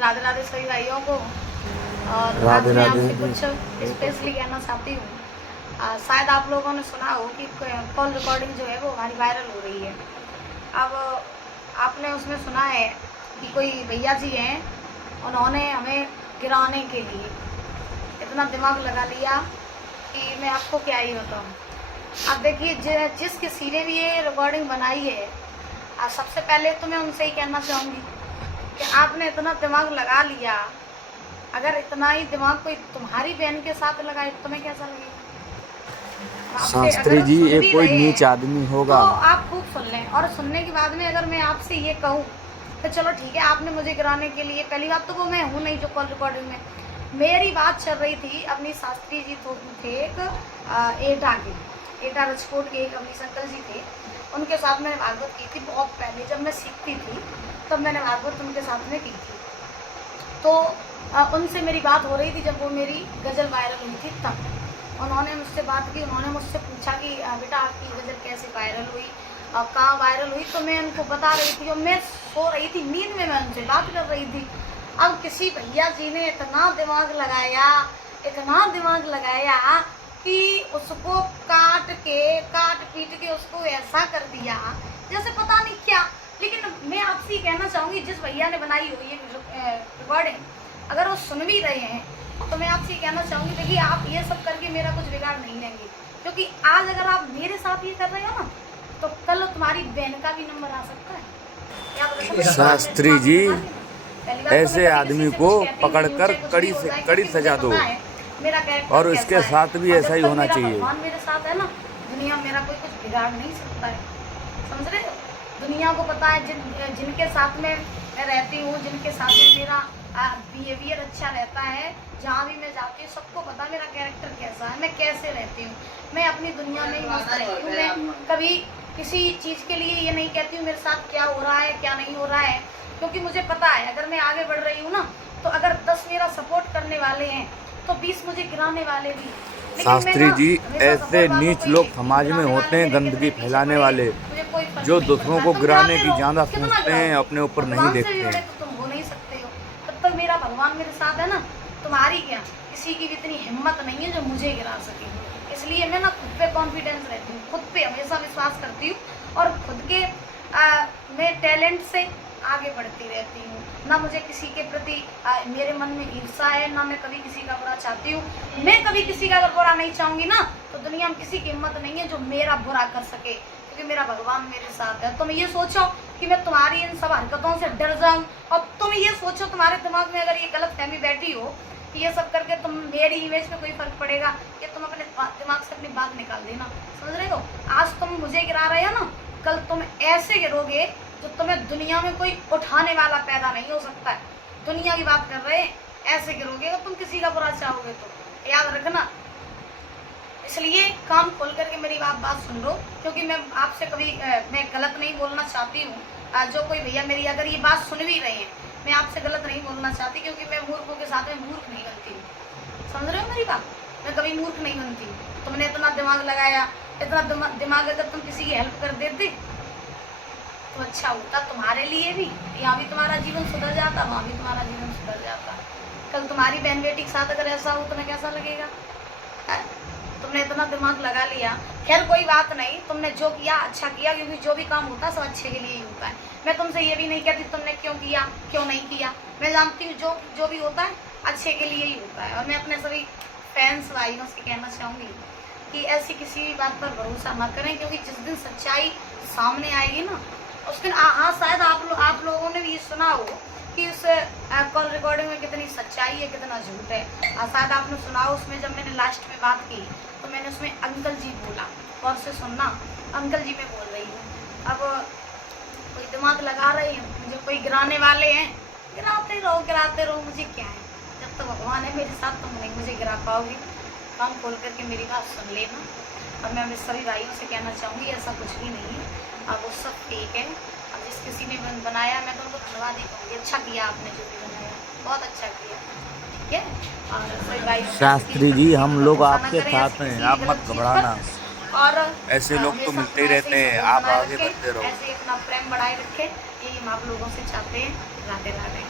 राधे राधे सभी भाइयों को। और आज राधे मैं राधे आपसे जी। कुछ स्पेशली कहना चाहती हूँ। शायद आप लोगों ने सुना हो कि कॉल रिकॉर्डिंग जो है वो हमारी वायरल हो रही है। अब आपने उसमें सुना है कि कोई भैया जी हैं, उन्होंने हमें गिराने के लिए इतना दिमाग लगा लिया कि मैं आपको क्या ही बताऊँ। अब देखिए, जिस किसी ने भी ये रिकॉर्डिंग बनाई है, सबसे पहले तो मैं उनसे ही कहना चाहूँगी कि आपने इतना दिमाग लगा लिया। अगर इतना ही दिमाग कोई तुम्हारी बहन के साथ लगाए तो तुम्हें कैसा लगेगा? आपसे शास्त्री अगर जी सुन ये भी कोई रहे नीच हैं आदमी तो होगा। आप खूब सुन लें, और सुनने के बाद में अगर मैं आपसे ये कहूँ तो चलो ठीक है, आपने मुझे गिराने के लिए, पहली बात तो वो मैं हूँ नहीं जो कॉल रिकॉर्डिंग में मेरी बात चल रही थी। अपनी शास्त्री जी थे एक एटा रजकोट के एक अपनी अंकल जी थे, उनके साथ मैंने भागवत की थी बहुत पहले जब मैं सीखती थी, तब मैंने भागवत उनके साथ में की थी। तो उनसे मेरी बात हो रही थी जब वो मेरी गज़ल वायरल हुई थी, तब उन्होंने मुझसे बात की। उन्होंने मुझसे पूछा कि बेटा आपकी गज़ल कैसे वायरल हुई, कहाँ वायरल हुई। तो मैं उनको बता रही थी और मैं सो रही थी, नींद में मैं उनसे बात कर रही थी। अब किसी भैया जी ने इतना दिमाग लगाया कि उसको काट पीट के उसको ऐसा कर दिया जैसे पता नहीं क्या। लेकिन मैं आपसे ये कहना चाहूँगी, जिस भैया ने बनाई हो ये रिकॉर्डिंग, अगर वो सुन भी रहे हैं तो मैं आपसे ये कहना चाहूँगी, देखिए आप ये सब करके मेरा कुछ बिगाड़ नहीं लेंगे, क्योंकि आज अगर आप मेरे साथ ये कर रहे हो ना, तो कल तुम्हारी बहन का भी नंबर आ सकता है। याद रखना। शास्त्री जी पहली बात तो ऐसे मैं कभी आदमी किसी से को कुछ कहती नहीं हूँ, पकड़कर चाहे कुछ भी कड़ी हो से जाए, कड़ी क्योंकि मुझे सजा दो पता है मेरा कैरेक्टर और कैसा उसके है। साथ भी और ऐसा जब ही तक होना मेरा चाहिए। भगवान मेरे साथ है ना, दुनिया में मेरा कोई कुछ बिगाड़ नहीं सकता है। समझ रहे हो? दुनिया को पता है जिनके साथ में मैं रहती हूँ, जिनके साथ में मेरा बिहेवियर अच्छा रहता है, जहाँ भी मैं जाती हूँ सबको पता है मेरा कैरेक्टर कैसा है, मैं कैसे रहती हूँ। मैं अपनी दुनिया में ही मस्त रहती हूँ। मैं कभी किसी चीज़ के लिए ये नहीं कहती हूँ मेरे साथ क्या हो रहा है क्या नहीं हो रहा है, क्योंकि मुझे पता है अगर मैं आगे बढ़ रही हूँ ना, तो अगर 10 मेरा सपोर्ट करने वाले हैं तो 20 मुझे गिराने वाले भी हैं। लेकिन मैं शास्त्री ना जी हमेशा ऐसे सपोर्ट वालों को नीच ही लोग देखती हूँ। समाज में गिराने होते वाले हैं, मेरे गंदगी कितने पीछे फैलाने पड़े वाले, मुझे कोई फर्क जो नहीं दूसरों पड़ता। को तुम गिराने गिराते की रहो, ज्यादा कितना सोचते हैं, गिराओगे? अपने ऊपर नहीं भगवान से भी देखते बड़े हैं। तो तुम हो नहीं सकते हो। तब तक मेरा भगवान मेरे साथ है ना, तुम्हारी क्या किसी की भी इतनी हिम्मत नहीं है जो मुझे गिरा सके। इसलिए मैं ना खुद पे कॉन्फिडेंस रहती हूँ, खुद पे हमेशा विश्वास करती हूँ, और खुद के मैं टैलेंट से आगे बढ़ती रहती हूँ। ना मुझे किसी के प्रति मेरे मन में ईर्ष्या है, ना मैं कभी किसी का बुरा चाहती हूँ। मैं कभी किसी का अगर बुरा नहीं चाहूँगी ना, तो दुनिया में किसी की हिम्मत नहीं है जो मेरा बुरा कर सके, क्योंकि मेरा भगवान मेरे साथ है। तुम ये सोचो कि मैं तुम्हारी इन सब हरकतों से डर जाऊँ, और तुम ये सोचो तुम्हारे दिमाग में अगर ये गलत फहमी बैठी हो कि ये सब करके तुम मेरी इमेज में कोई फर्क पड़ेगा, कि तुम अपने दिमाग से अपनी बात निकाल देना। समझ रहे हो? आज तुम मुझे गिरा रहे हो ना, कल तुम ऐसे गिरोगे जो तुम्हें दुनिया में कोई उठाने वाला पैदा नहीं हो सकता है। दुनिया की बात कर रहे हैं, ऐसे गिरोगे अगर तुम किसी का बुरा चाहोगे तो, याद रखना। इसलिए कान खोल करके मेरी बात सुन लो, क्योंकि मैं आपसे कभी मैं गलत नहीं बोलना चाहती हूँ। जो कोई भैया मेरी अगर ये बात सुन भी रहे हैं, मैं आपसे गलत नहीं बोलना चाहती, क्योंकि मैं मूर्खों के साथ में मूर्ख नहीं बनती हूँ। समझ रहे हो मेरी बात? मैं कभी मूर्ख नहीं बनती। तुमने इतना दिमाग लगाया, इतना दिमाग अगर तुम किसी की हेल्प कर देते तो अच्छा होता तुम्हारे लिए भी, यहाँ भी तुम्हारा जीवन सुधर जाता, वहाँ भी तुम्हारा जीवन सुधर जाता। कल तुम्हारी बहन बेटी के साथ अगर ऐसा हो तुम्हें कैसा लगेगा? तुमने इतना दिमाग लगा लिया। खैर कोई बात नहीं, तुमने जो किया अच्छा किया, क्योंकि जो भी काम होता है सब अच्छे के लिए ही होता है। मैं तुमसे ये भी नहीं कहती तुमने क्यों किया क्यों नहीं किया, मैं जानती हूँ जो भी होता है अच्छे के लिए ही होता है। और मैं अपने सभी फैंस भाइयों से कहना चाहूँगी कि ऐसी किसी भी बात पर भरोसा ना करें, क्योंकि जिस दिन सच्चाई सामने आएगी ना, उस दिन हाँ शायद आप लोगों ने भी ये सुना हो कि उस कॉल रिकॉर्डिंग में कितनी सच्चाई है कितना झूठ है। शायद आपने सुना हो, उसमें जब मैंने लास्ट में बात की तो मैंने उसमें अंकल जी बोला, और से सुनना, अंकल जी मैं बोल रही हूँ। अब कोई दिमाग लगा रही हूँ, मुझे कोई गिराने वाले हैं, गिराते रहो, मुझे क्या है। जब तक भगवान है मेरे साथ तुम नहीं मुझे गिरा पाओगे। कान खोल करके मेरी बात सुन लेना। और मैं अपने सभी भाइयों से कहना चाहूँगी ऐसा कुछ भी नहीं है, अब वो सब फेक है। अब जिस किसी ने बनाया मैं तो उनको धन्यवाद ही कहूँगी, अच्छा किया आपने जो भी बनाया, बहुत अच्छा किया। ठीक है? और सभी भाइयों शास्त्री जी हम लोग भरोसा ना आपके करें साथ ऐसी हैं, किसी आप भी मत गलत चीज़ घबराना। पर। और ऐसे लोग तो हमेशा मिलते ही अपना रहते ऐसे ही हैं, सपोर्ट आप बनाए आगे रखें, बढ़ते रहो। ऐसे ही अपना प्रेम बढ़ाए रखें, यही हम आप लोगों से चाहते हैं। राधे राधे।